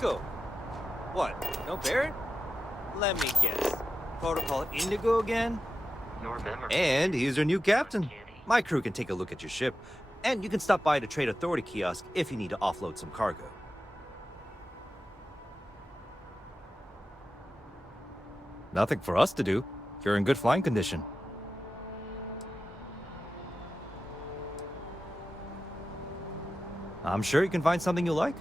go. What? No Barrett? Let me guess. Protocol Indigo again? And he's your new captain. My crew can take a look at your ship, and you can stop by the Trade Authority kiosk if you need to offload some cargo. Nothing for us to do. You're in good flying condition. I'm sure you can find something you like.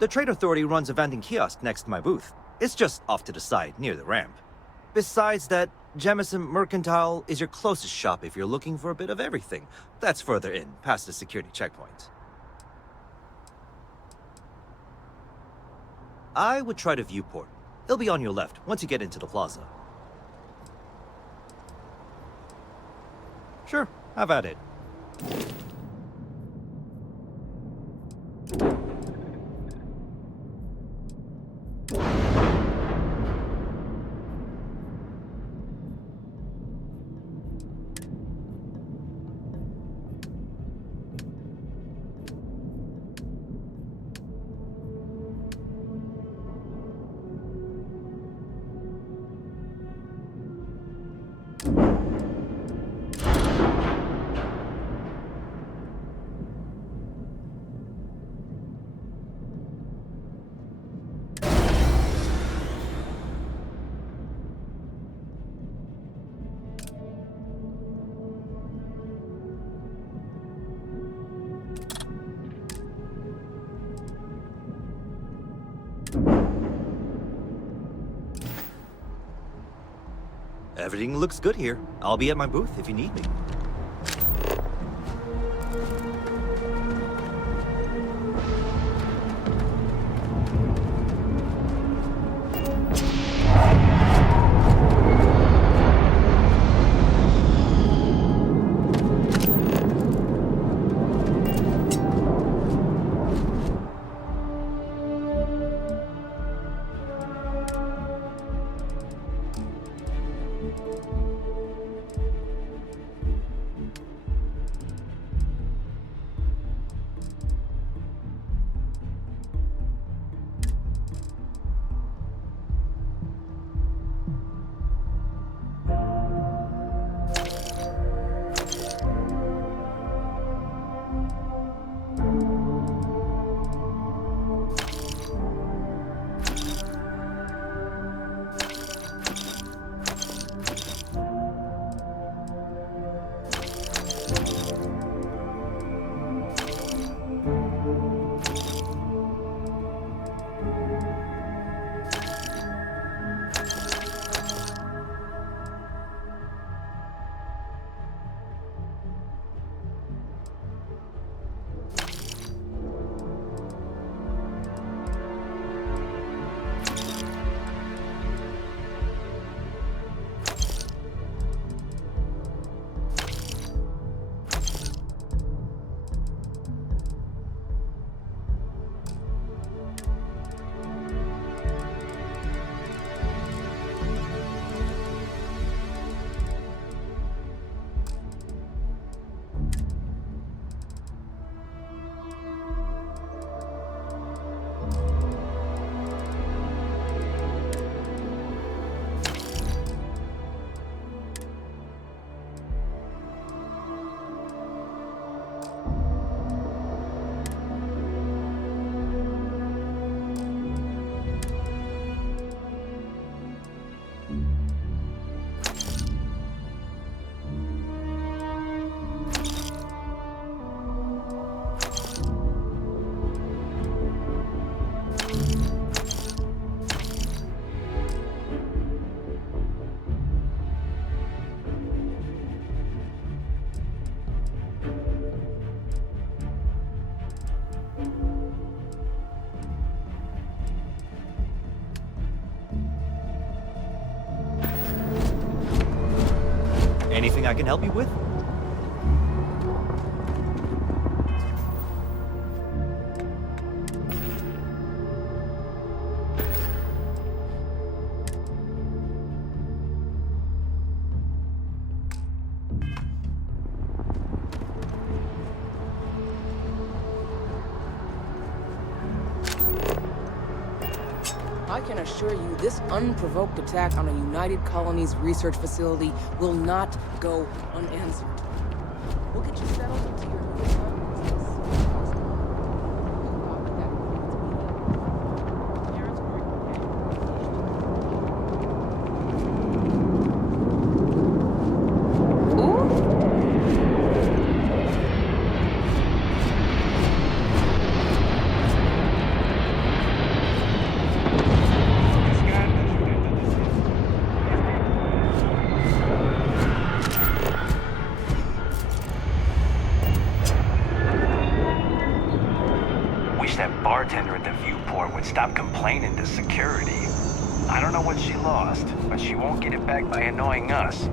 The Trade Authority runs a vending kiosk next to my booth. It's just off to the side, near the ramp. Besides that, Jemison Mercantile is your closest shop if you're looking for a bit of everything. That's further in, past the security checkpoint. I would try the viewport. It'll be on your left, once you get into the plaza. Sure, have at it. Everything looks good here. I'll be at my booth if you need me. Anything I can help you with? I can assure you, this unprovoked attack on a United Colonies research facility will not go unanswered. We'll get you settled into your new apartments as soon as possible. We'll copy that Parents bartender at the viewport would stop complaining to security. I don't know what she lost, but she won't get it back by annoying us.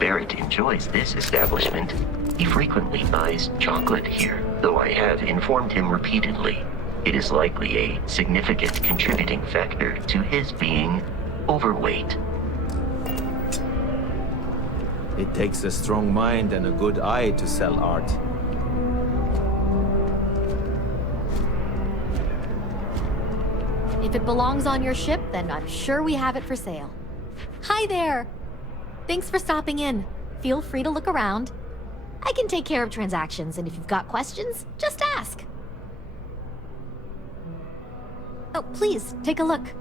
Barrett enjoys this establishment. He frequently buys chocolate here, though I have informed him repeatedly. It is likely a significant contributing factor to his being overweight. It takes a strong mind and a good eye to sell art. If it belongs on your ship, then I'm sure we have it for sale. Hi there! Thanks for stopping in. Feel free to look around. I can take care of transactions, and if you've got questions, just ask. Oh, please, take a look.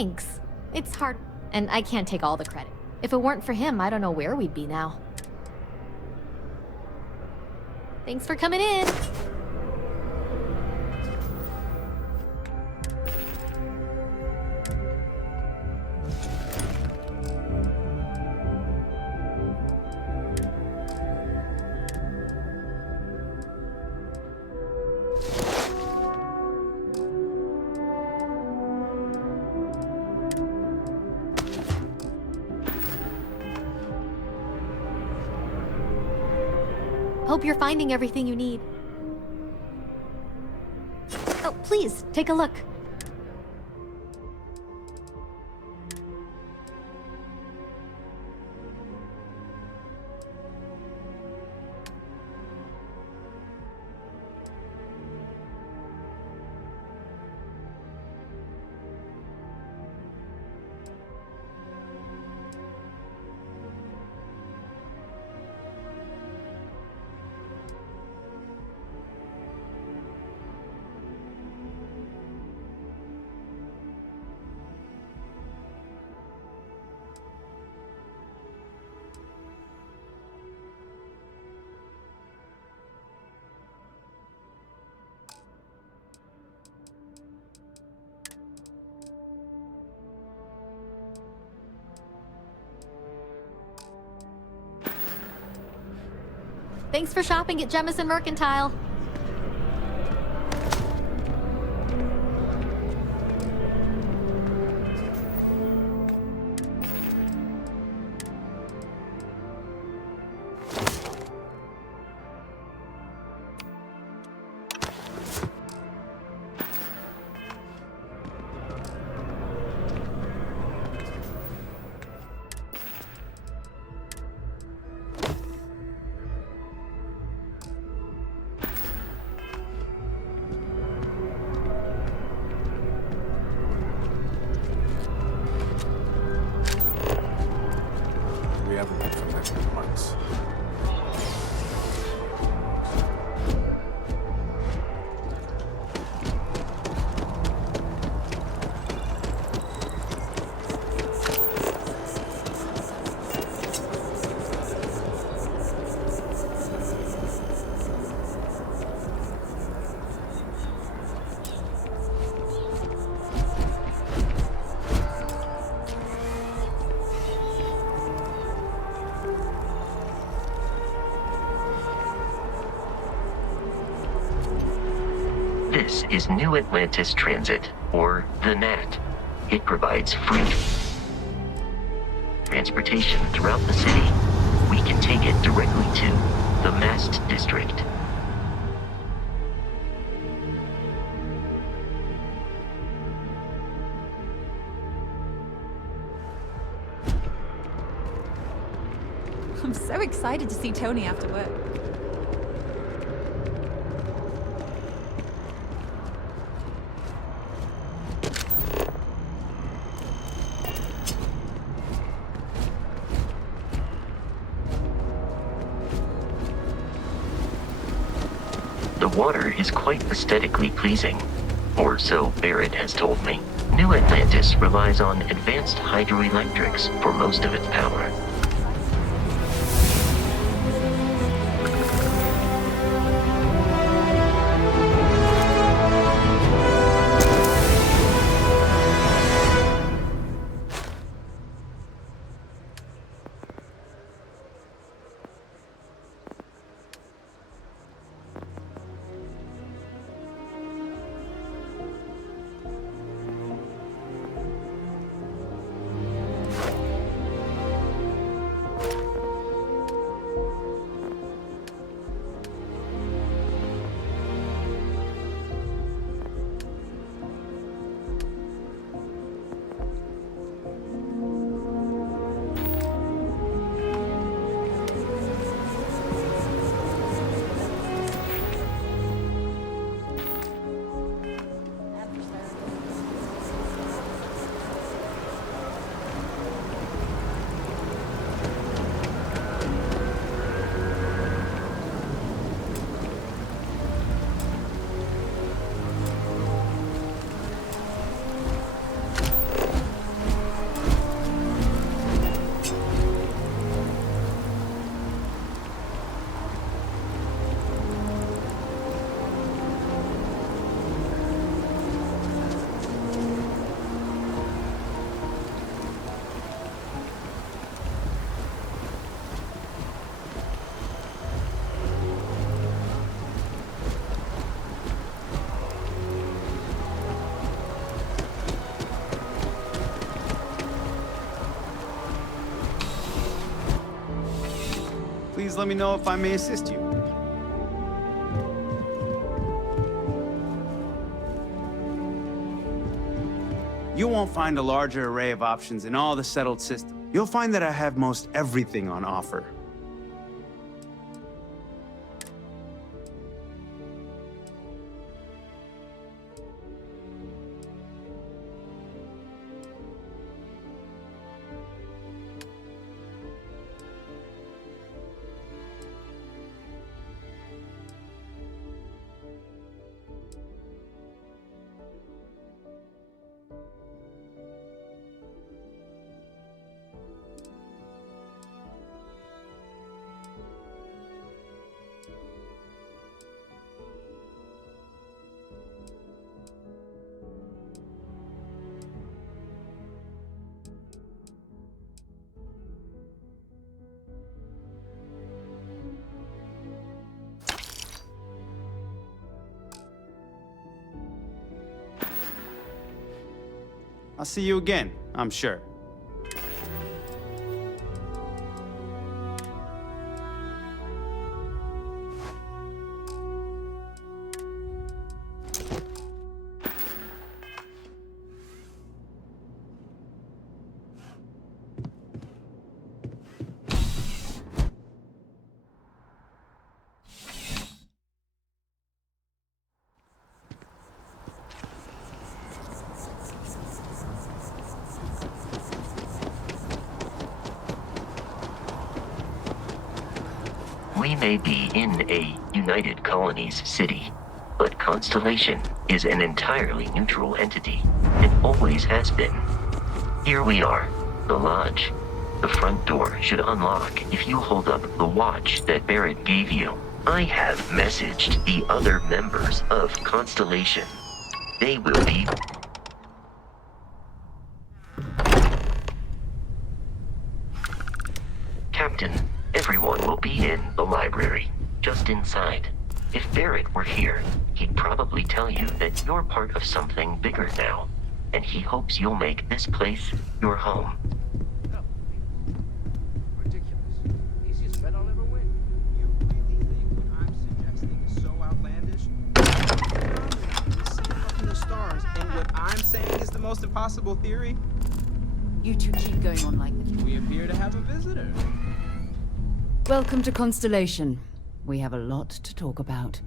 Thanks. It's hard, and I can't take all the credit. If it weren't for him, I don't know where we'd be now. Thanks for coming in. Hope you're finding everything you need. Oh, please, take a look. Thanks for shopping at Jemison Mercantile. We haven't been for many months. This is New Atlantis Transit, or the NAT. It provides free transportation throughout the city. We can take it directly to the Mast District. I'm so excited to see Tony after work. The water is quite aesthetically pleasing, or so Barrett has told me. New Atlantis relies on advanced hydroelectrics for most of its power. let me know if I may assist you. You won't find a larger array of options in all the settled systems. You'll find that I have most everything on offer. I'll see you again, I'm sure. We may be in a United Colonies city, but Constellation is an entirely neutral entity, and always has been. Here we are, the Lodge. The front door should unlock if you hold up the watch that Barrett gave you. I have messaged the other members of Constellation. They will be... Captain, everyone will be in the library, just inside. If Barrett were here, he'd probably tell you that you're part of something bigger now, and he hopes you'll make this place your home. Ridiculous. Easiest bet I'll ever win. You really think what I'm suggesting is so outlandish? We see up in the stars, and what I'm saying is the most impossible theory? You two keep going on like this. We appear to have a visitor. Welcome to Constellation. We have a lot to talk about.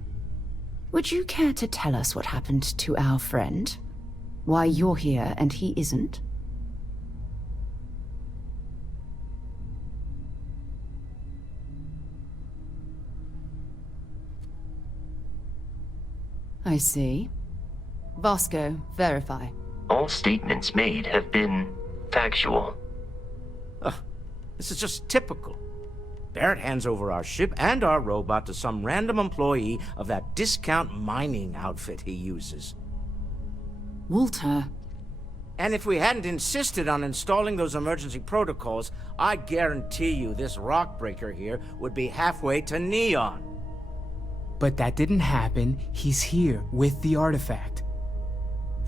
Would you care to tell us what happened to our friend? Why you're here and he isn't? I see. Vasco, verify. All statements made have been factual. This is just typical. Barrett hands over our ship and our robot to some random employee of that discount mining outfit he uses. Walter. And if we hadn't insisted on installing those emergency protocols, I guarantee you this rock breaker here would be halfway to Neon. But that didn't happen. He's here with the artifact.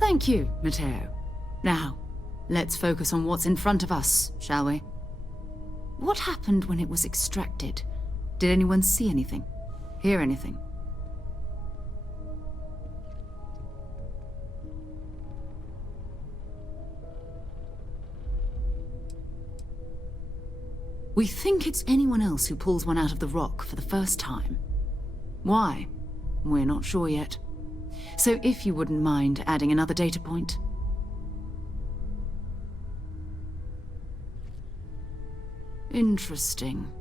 Thank you, Matteo. Now, let's focus on what's in front of us, shall we? What happened when it was extracted? Did anyone see anything? Hear anything? We think it's anyone else who pulls one out of the rock for the first time. Why? We're not sure yet. So if you wouldn't mind adding another data point. Interesting.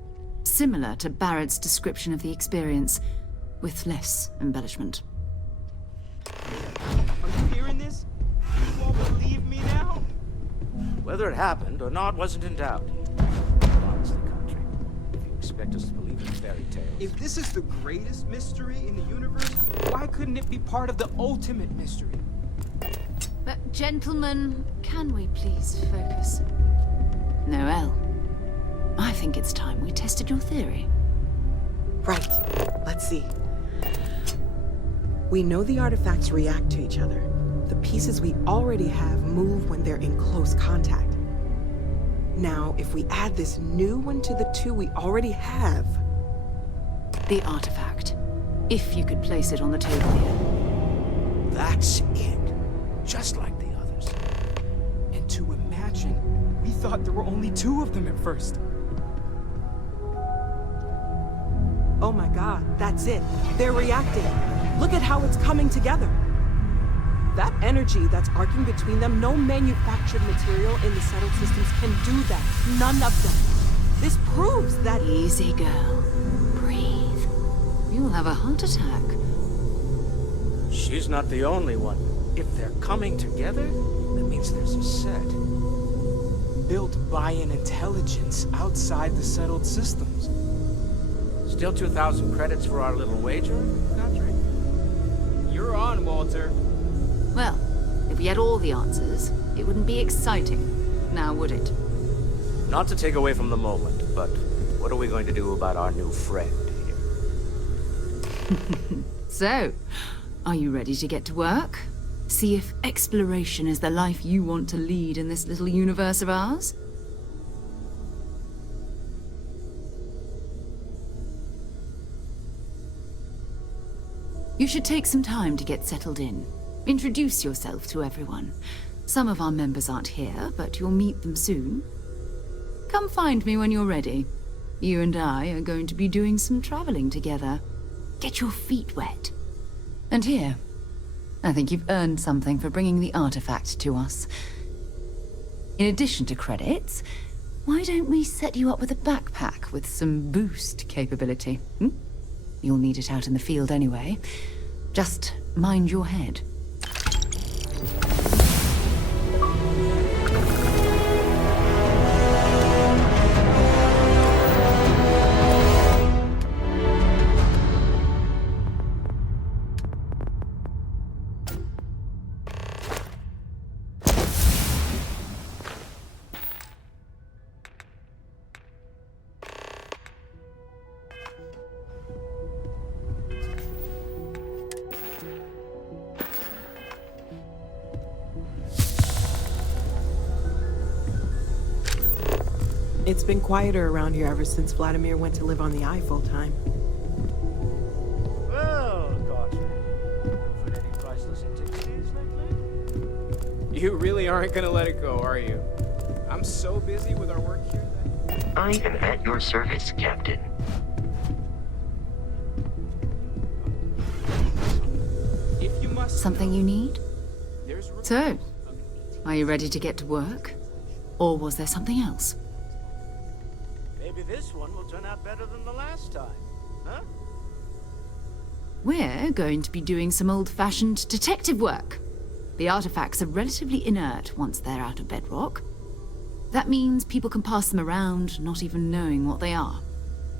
Similar to Barrett's description of the experience, with less embellishment. Are you hearing this? You won't believe me now? Whether it happened or not wasn't in doubt. Honestly, country, if you expect us to believe in fairy tales... If this is the greatest mystery in the universe, why couldn't it be part of the ultimate mystery? But gentlemen, can we please focus? Noel, I think it's time we tested your theory. Right. Let's see. We know the artifacts react to each other. The pieces we already have move when they're in close contact. Now, if we add this new one to the two we already have, The artifact. If you could place it on the table here. That's it. Just like the others. And to imagine, we thought there were only 2 of them at first. Oh my god, that's it. They're reacting. Look at how it's coming together. That energy that's arcing between them, no manufactured material in the settled systems can do that. None of them. This proves that... Easy, girl. Breathe. You'll have a heart attack. She's not the only one. If they're coming together, that means there's a set. Built by an intelligence outside the settled systems. Still 2,000 credits for our little wager, Godfrey? You're on, Walter. Well, if we had all the answers, it wouldn't be exciting. Now, would it? Not to take away from the moment, but what are we going to do about our new friend here? So, are you ready to get to work? See if exploration is the life you want to lead in this little universe of ours? You should take some time to get settled in. Introduce yourself to everyone. Some of our members aren't here, but you'll meet them soon. Come find me when you're ready. You and I are going to be doing some traveling together. Get your feet wet. And here, I think you've earned something for bringing the artifact to us. In addition to credits, why don't we set you up with a backpack with some boost capability? You'll need it out in the field anyway. Just mind your head. It's been quieter around here ever since Vladimir went to live on the Eye full-time. Well, Carter, offered any priceless antiquities lately? You really aren't gonna let it go, are you? I'm so busy with our work here that... I am at your service, Captain. If you must... Something you need? There's... So, are you ready to get to work? Or was there something else? Maybe this one will turn out better than the last time, huh? We're going to be doing some old-fashioned detective work. The artifacts are relatively inert once they're out of bedrock. That means people can pass them around, not even knowing what they are.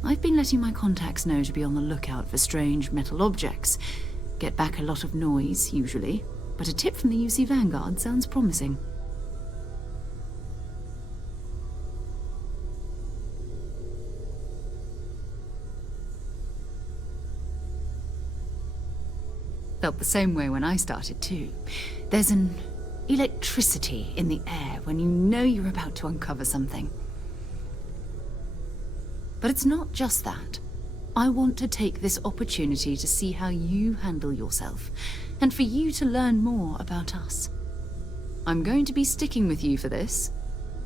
I've been letting my contacts know to be on the lookout for strange metal objects. Get back a lot of noise, usually, but a tip from the UC Vanguard sounds promising. Felt the same way when I started too. There's an electricity in the air when you know you're about to uncover something. But it's not just that. I want to take this opportunity to see how you handle yourself, and for you to learn more about us. I'm going to be sticking with you for this.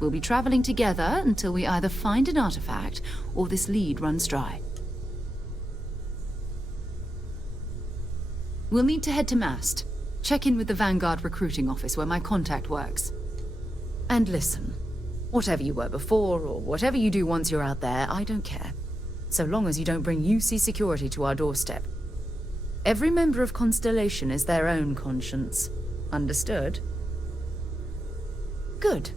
We'll be traveling together until we either find an artifact or this lead runs dry. We'll need to head to Mast. Check in with the Vanguard recruiting office where my contact works. And listen, whatever you were before, or whatever you do once you're out there, I don't care. So long as you don't bring UC security to our doorstep. Every member of Constellation is their own conscience. Understood? Good.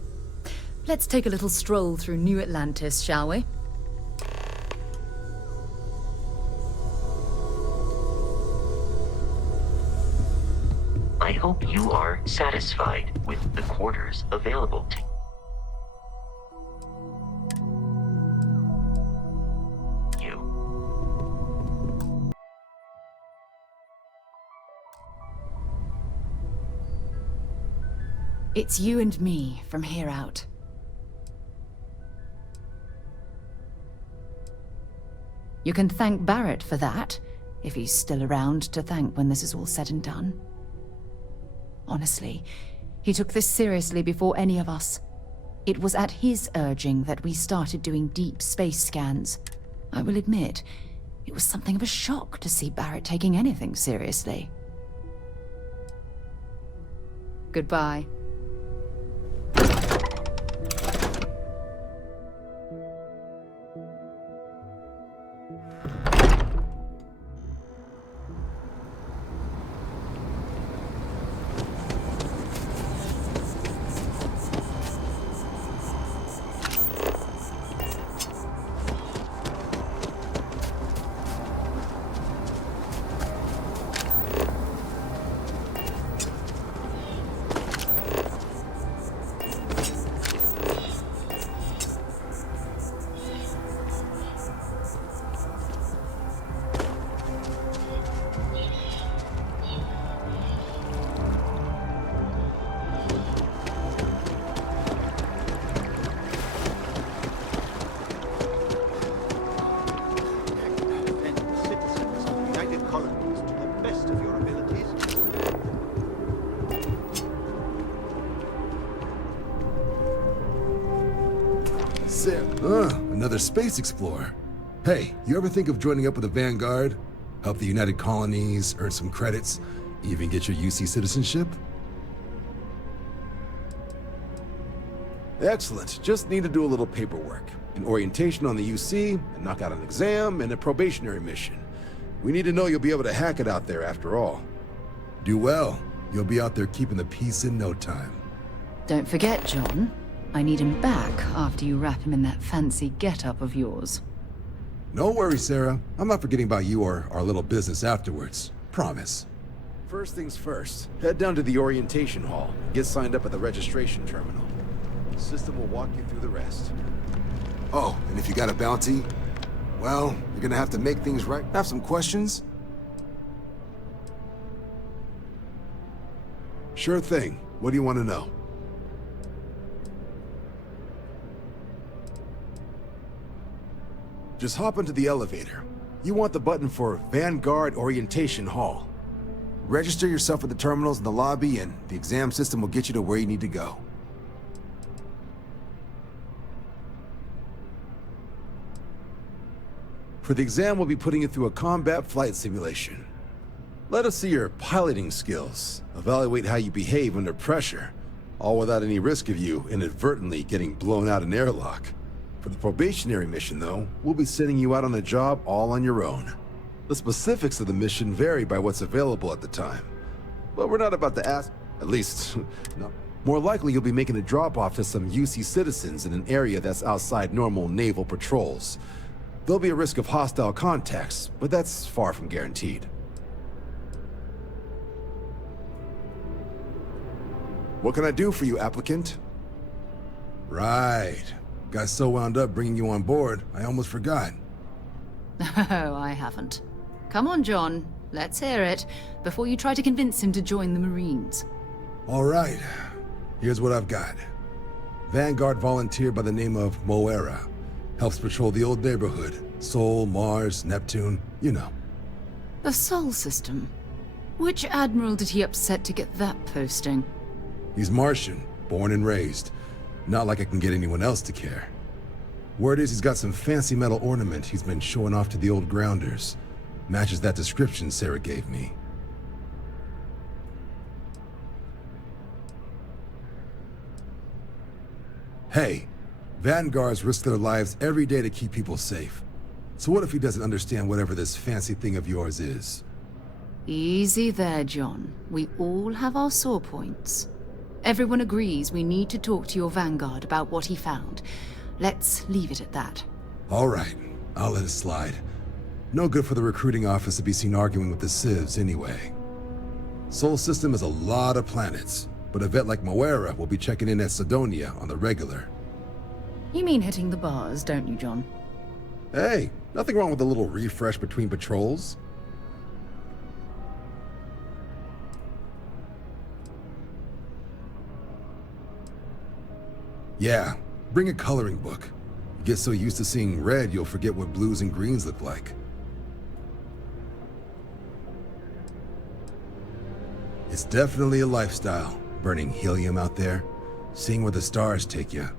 Let's take a little stroll through New Atlantis, shall we? I hope you are satisfied with the quarters available to you. It's you and me from here out. You can thank Barrett for that, if he's still around to thank when this is all said and done. Honestly, he took this seriously before any of us. It was at his urging that we started doing deep space scans. I will admit, it was something of a shock to see Barrett taking anything seriously. Goodbye. Another space explorer. Hey, you ever think of joining up with the Vanguard? Help the United Colonies, earn some credits, even get your UC citizenship? Excellent. Just need to do a little paperwork. An orientation on the UC, and knock out an exam, and a probationary mission. We need to know you'll be able to hack it out there after all. Do well. You'll be out there keeping the peace in no time. Don't forget, John. I need him back after you wrap him in that fancy get-up of yours. No worries, Sarah. I'm not forgetting about you or our little business afterwards. Promise. First things first, head down to the orientation hall. Get signed up at the registration terminal. The system will walk you through the rest. Oh, and if you got a bounty, well, you're gonna have to make things right. Have some questions? Sure thing. What do you want to know? Just hop into the elevator. You want the button for Vanguard Orientation Hall. Register yourself at the terminals in the lobby, and the exam system will get you to where you need to go. For the exam, we'll be putting you through a combat flight simulation. Let us see your piloting skills, evaluate how you behave under pressure, all without any risk of you inadvertently getting blown out an airlock. For the probationary mission, though, we'll be sending you out on a job all on your own. The specifics of the mission vary by what's available at the time. But we're not about to ask, at least, no. More likely you'll be making a drop-off to some UC citizens in an area that's outside normal naval patrols. There'll be a risk of hostile contacts, but that's far from guaranteed. What can I do for you, applicant? Right. Got so wound up bringing you on board, I almost forgot. Oh, I haven't. Come on, John. Let's hear it, before you try to convince him to join the Marines. All right. Here's what I've got. Vanguard volunteer by the name of Moira. Helps patrol the old neighborhood. Sol, Mars, Neptune, you know. The Sol system? Which admiral did he upset to get that posting? He's Martian, born and raised. Not like I can get anyone else to care. Word is he's got some fancy metal ornament he's been showing off to the old grounders. Matches that description Sarah gave me. Hey, Vanguards risk their lives every day to keep people safe. So what if he doesn't understand whatever this fancy thing of yours is? Easy there, John. We all have our sore points. Everyone agrees we need to talk to your Vanguard about what he found. Let's leave it at that. All right, I'll let it slide. No good for the recruiting office to be seen arguing with the civs anyway. Sol system has a lot of planets, but a vet like Moira will be checking in at Sidonia on the regular. You mean hitting the bars, don't you, John? Hey, nothing wrong with a little refresh between patrols. Yeah, bring a coloring book. You get so used to seeing red, you'll forget what blues and greens look like. It's definitely a lifestyle, burning helium out there, seeing where the stars take you.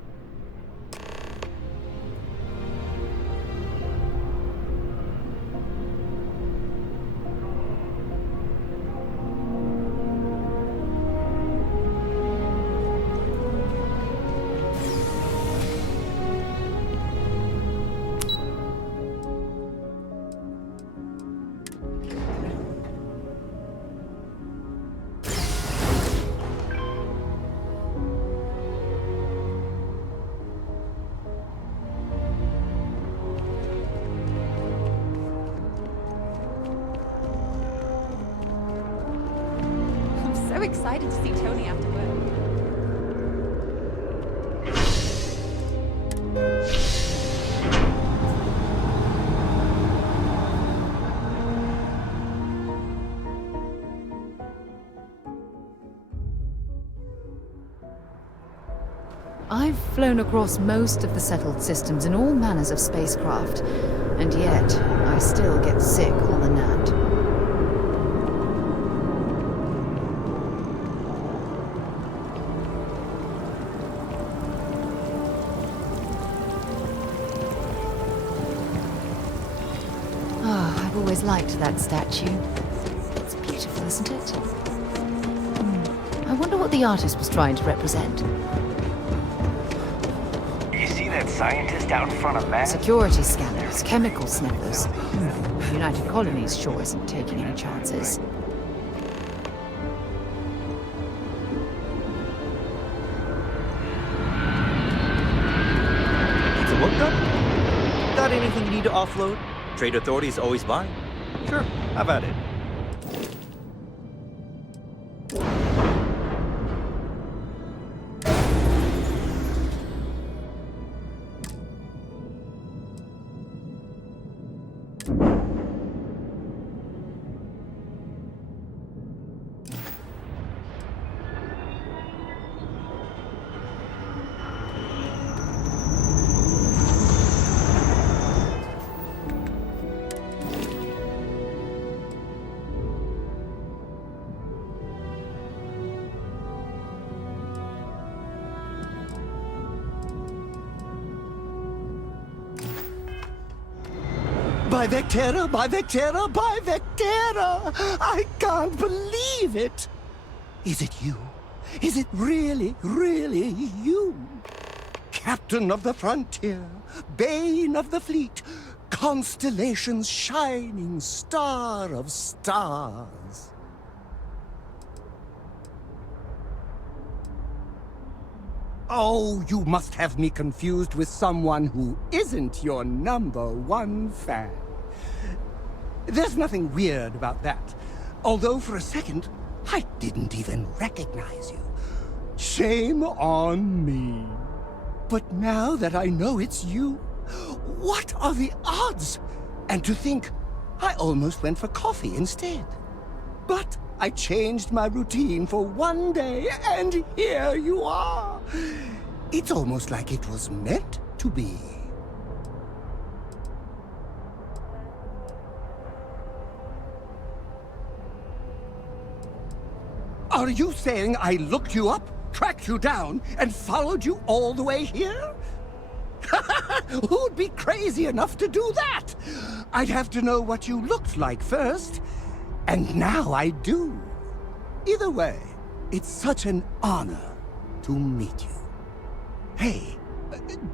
So excited to see Tony after work. I've flown across most of the settled systems in all manners of spacecraft, and yet I still get sick on the gnat. I've always liked that statue. It's beautiful, isn't it? I wonder what the artist was trying to represent. You see that scientist out in front of Matt? Security scanners, chemical sniffers. United Colonies sure isn't taking any chances. Need some work done? Got anything you need to offload? Trade authorities always buy. Sure, have at it. By Vectera, by Vectera, by Vectera! I can't believe it! Is it you? Is it really, really you? Captain of the frontier, bane of the fleet, constellation's shining star of stars. Oh, you must have me confused with someone who isn't your #1 fan. There's nothing weird about that. Although for a second, I didn't even recognize you. Shame on me. But now that I know it's you, what are the odds? And to think, I almost went for coffee instead. But I changed my routine for one day, and here you are. It's almost like it was meant to be. Are you saying I looked you up, tracked you down, and followed you all the way here? Who'd be crazy enough to do that? I'd have to know what you looked like first, and now I do. Either way, it's such an honor to meet you. Hey,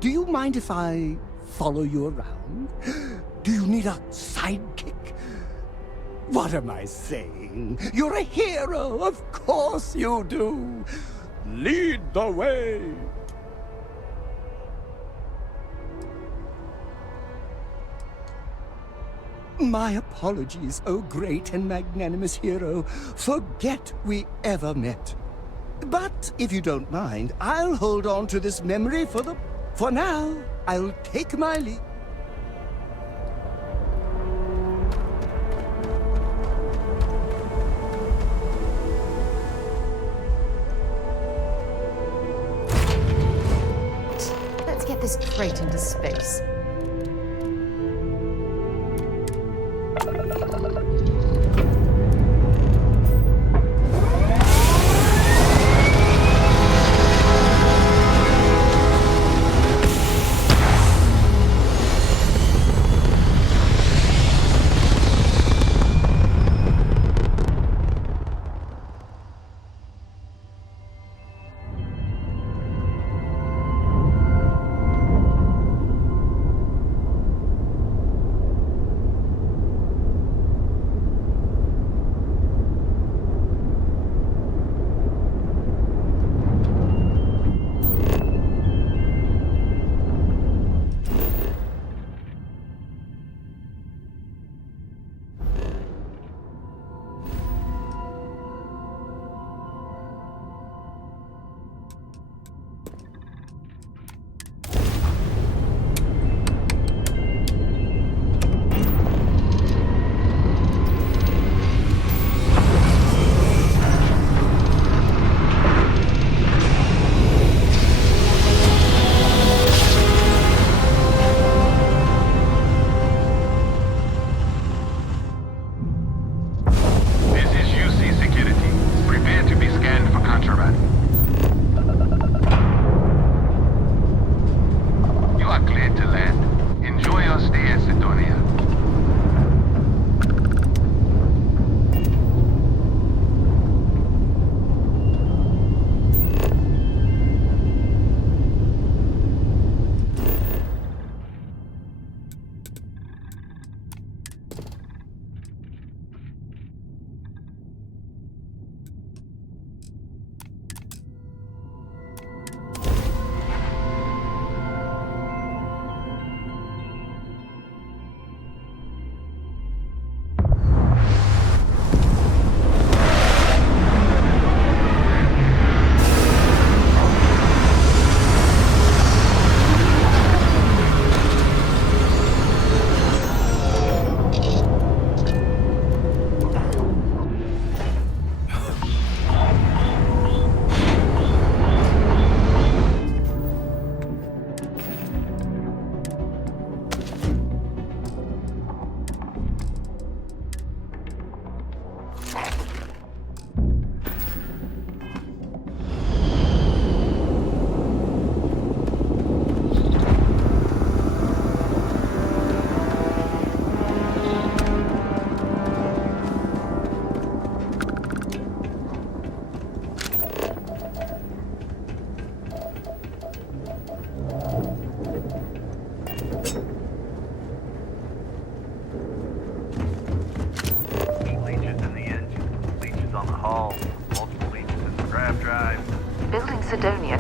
do you mind if I follow you around? Do you need a sidekick? What am I saying? You're a hero, of course you do. Lead the way. My apologies, oh great and magnanimous hero. Forget we ever met. But if you don't mind, I'll hold on to this memory for now. I'll take my leave. Let's get get this crate into space.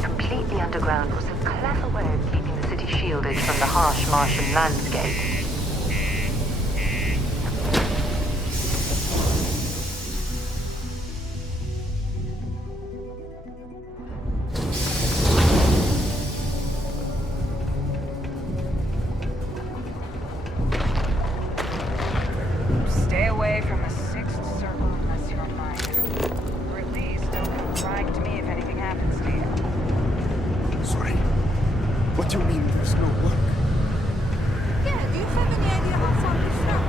Completely underground was a clever way of keeping the city shielded from the harsh Martian landscape. Stay away from the sixth circle unless you're a miner. Or at least don't come crying to me if anything happens to you. Sorry. What do you mean there's no work? Yeah, do you have any idea how far this from?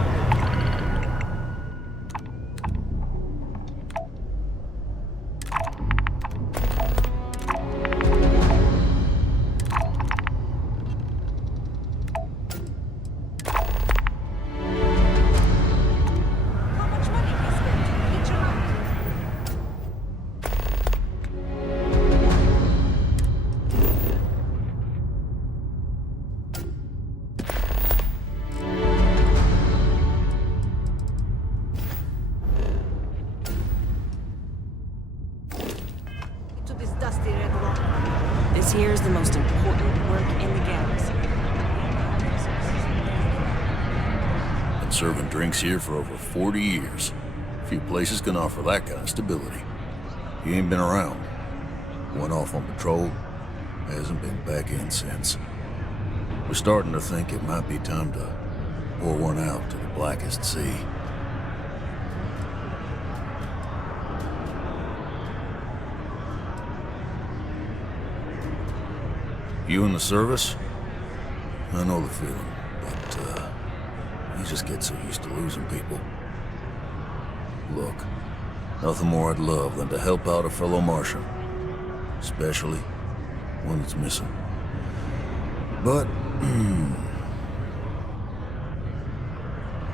This here is the most important work in the galaxy. Been serving drinks here for over 40 years. Few places can offer that kind of stability. He ain't been around. Went off on patrol. Hasn't been back in since. We're starting to think it might be time to pour one out to the blackest sea. You in the service? I know the feeling, but, you just get so used to losing people. Look, nothing more I'd love than to help out a fellow Martian. Especially one that's missing. But,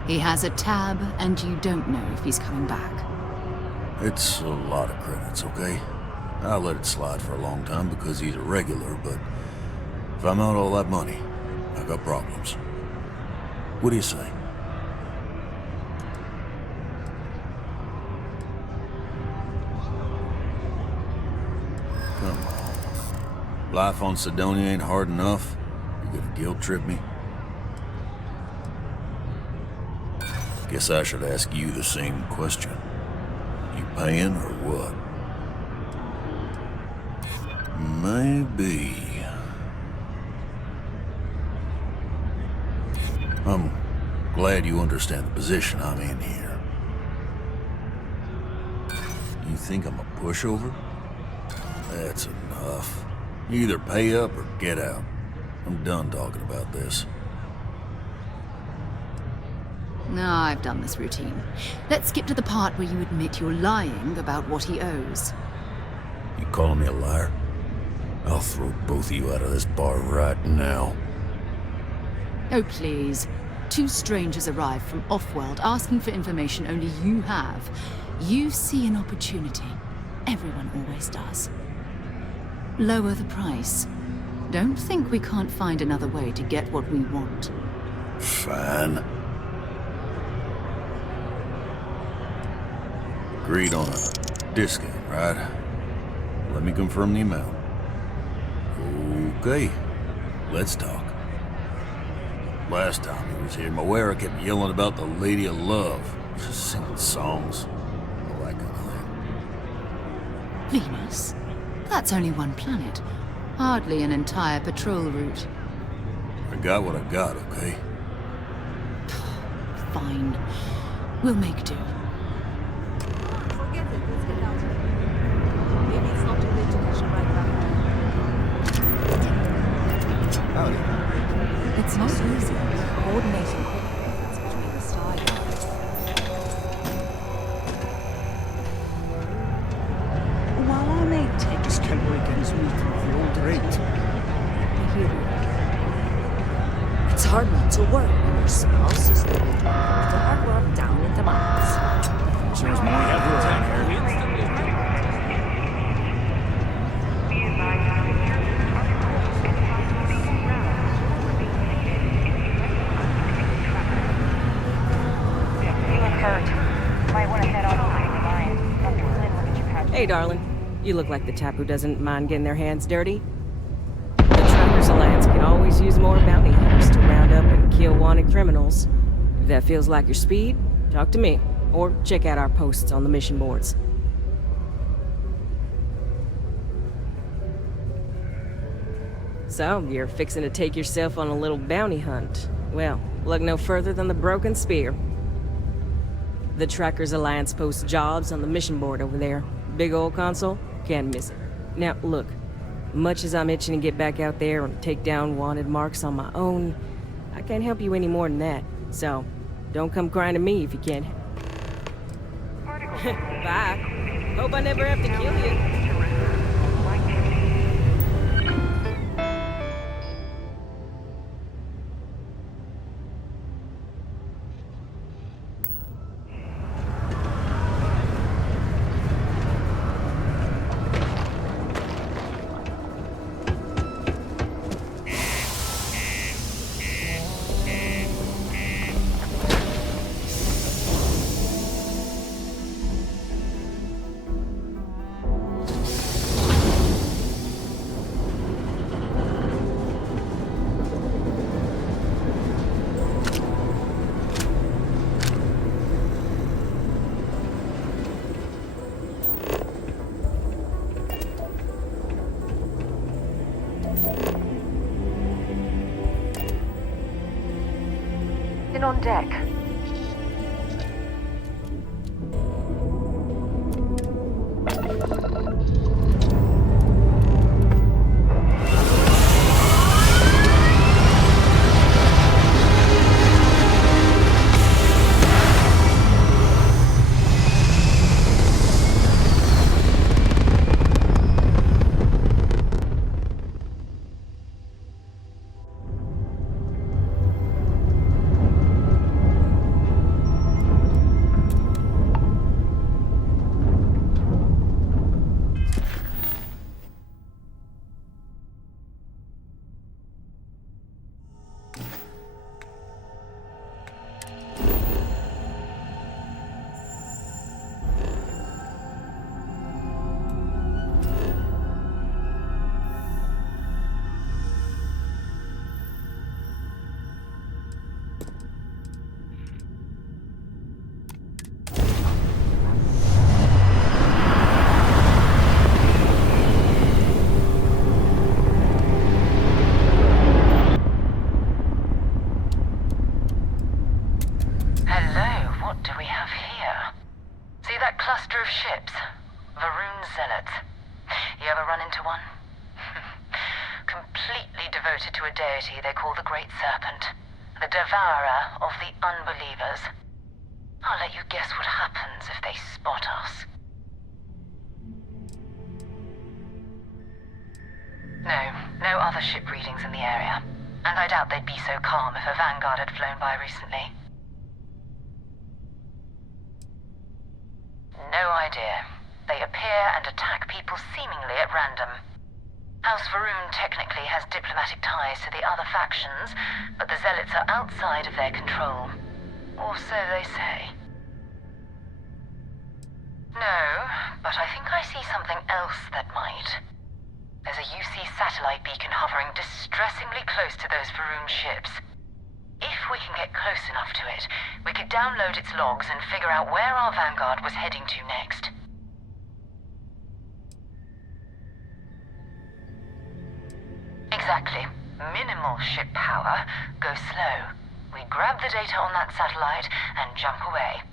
He has a tab, and you don't know if he's coming back. it's a lot of credits, okay? I'll let it slide for a long time because he's a regular, but if I'm out all that money, I got problems. What do you say? Come on. Life on Sidonia ain't hard enough. You gonna guilt trip me? Guess I should ask you the same question. You paying or what? Maybe. I'm glad you understand the position I'm in here. You think I'm a pushover? That's enough. You either pay up or get out. I'm done talking about this. No, I've done this routine. Let's skip to the part where you admit you're lying about what he owes. You calling me a liar? I'll throw both of you out of this bar right now. Oh, please. Two strangers arrive from off-world asking for information only you have. You see an opportunity. Everyone always does. Lower the price. Don't think we can't find another way to get what we want. Fine. Agreed on a discount, right? Let me confirm the amount. Okay, let's talk. Last time he was here, Moera kept yelling about the Lady of Love. Just singing songs. All that kind of thing. Venus? That's only one planet. Hardly an entire patrol route. I got what I got, okay? Fine. We'll make do. Forget it. Let's get out of here. Maybe it's not too late to catch a ride back. Howdy. It's not easy coordinating quick movements between the star units. While I may take Just can't wait to get me through the old rate. I hear you. It's hard not to worry when your spouse is living the hard work down in the mines. Sure as more ever down here. Hey, darling. You look like the type who doesn't mind getting their hands dirty. The Trackers Alliance can always use more bounty hunters to round up and kill wanted criminals. If that feels like your speed, talk to me. Or check out our posts on the mission boards. So, you're fixing to take yourself on a little bounty hunt. Well, look no further than the Broken Spear. The Trackers Alliance posts jobs on the mission board over there. Big old console, can't miss it. Now, look, much as I'm itching to get back out there and take down wanted marks on my own, I can't help you any more than that. So, don't come crying to me if you can't. Bye. Hope I never have to kill you. On deck. zealots. You ever run into one? Completely devoted to a deity they call the Great Serpent, the devourer of the unbelievers. I'll let you guess what happens if they spot us. No other ship readings in the area. And I doubt they'd be so calm if a vanguard had flown by recently. No idea. They appear and attack people seemingly at random. House Varun technically has diplomatic ties to the other factions, but the zealots are outside of their control. Or so they say. No, but I think I see something else that might. There's a UC satellite beacon hovering distressingly close to those Varun ships. If we can get close enough to it, we could download its logs and figure out where our vanguard was heading to next. Exactly. Minimal ship power. Go slow. We grab the data on that satellite and jump away.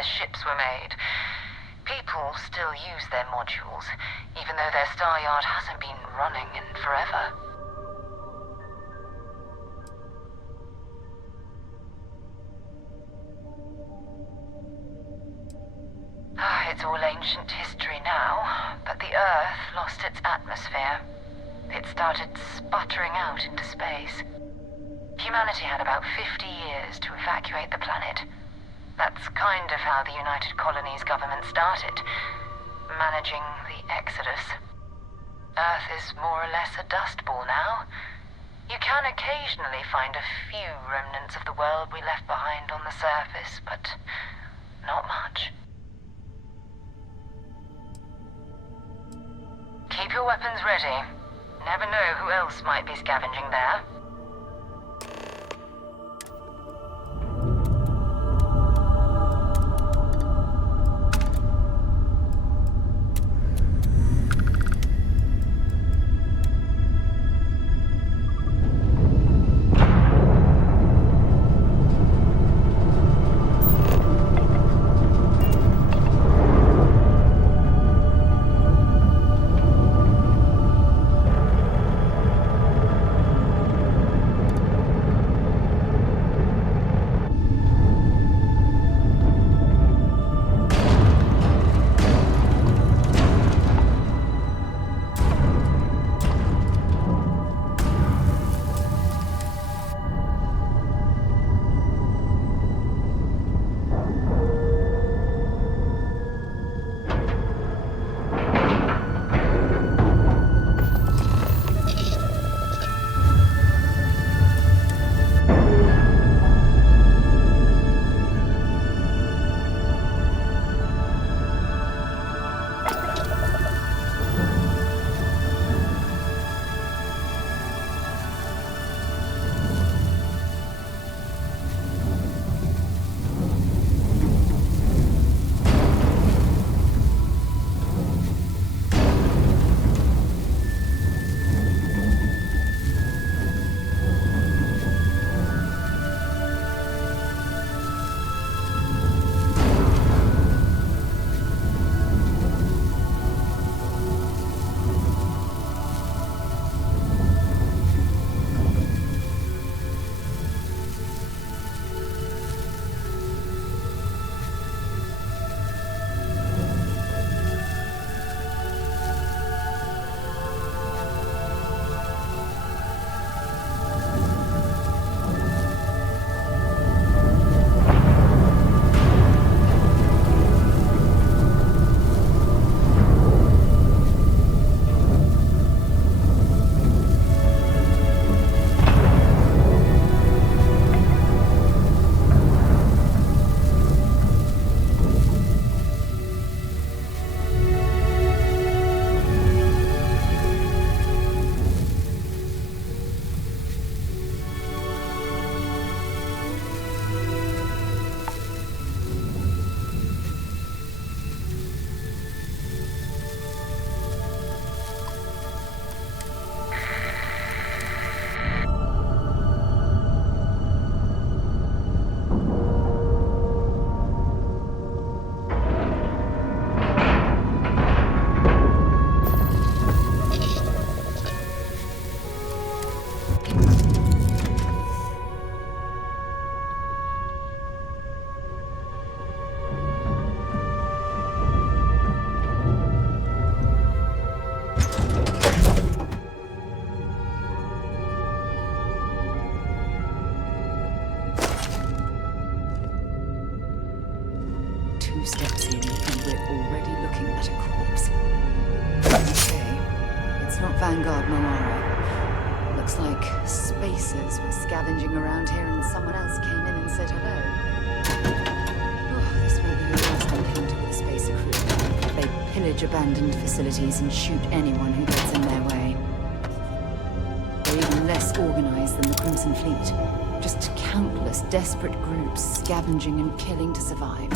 Ships were made. People still use their modules, even though their star yard hasn't been running in forever. It's all ancient history now, but the Earth lost its atmosphere. It started sputtering out into space. Humanity had about 50 years to evacuate the planet. That's kind of how the United Colonies government started, managing the exodus. Earth is more or less a dust ball now. You can occasionally find a few remnants of the world we left behind on the surface, but not much. Keep your weapons ready. Never know who else might be scavenging there. 2 steps in, and we're already looking at a corpse. Okay, it's not Vanguard Moara. Looks like spacers were scavenging around here and someone else came in and said hello. Oh, this won't be your last encounter with a spacer crew. They pillage abandoned facilities and shoot anyone who gets in their way. They're even less organized than the Crimson Fleet. Just countless desperate groups scavenging and killing to survive.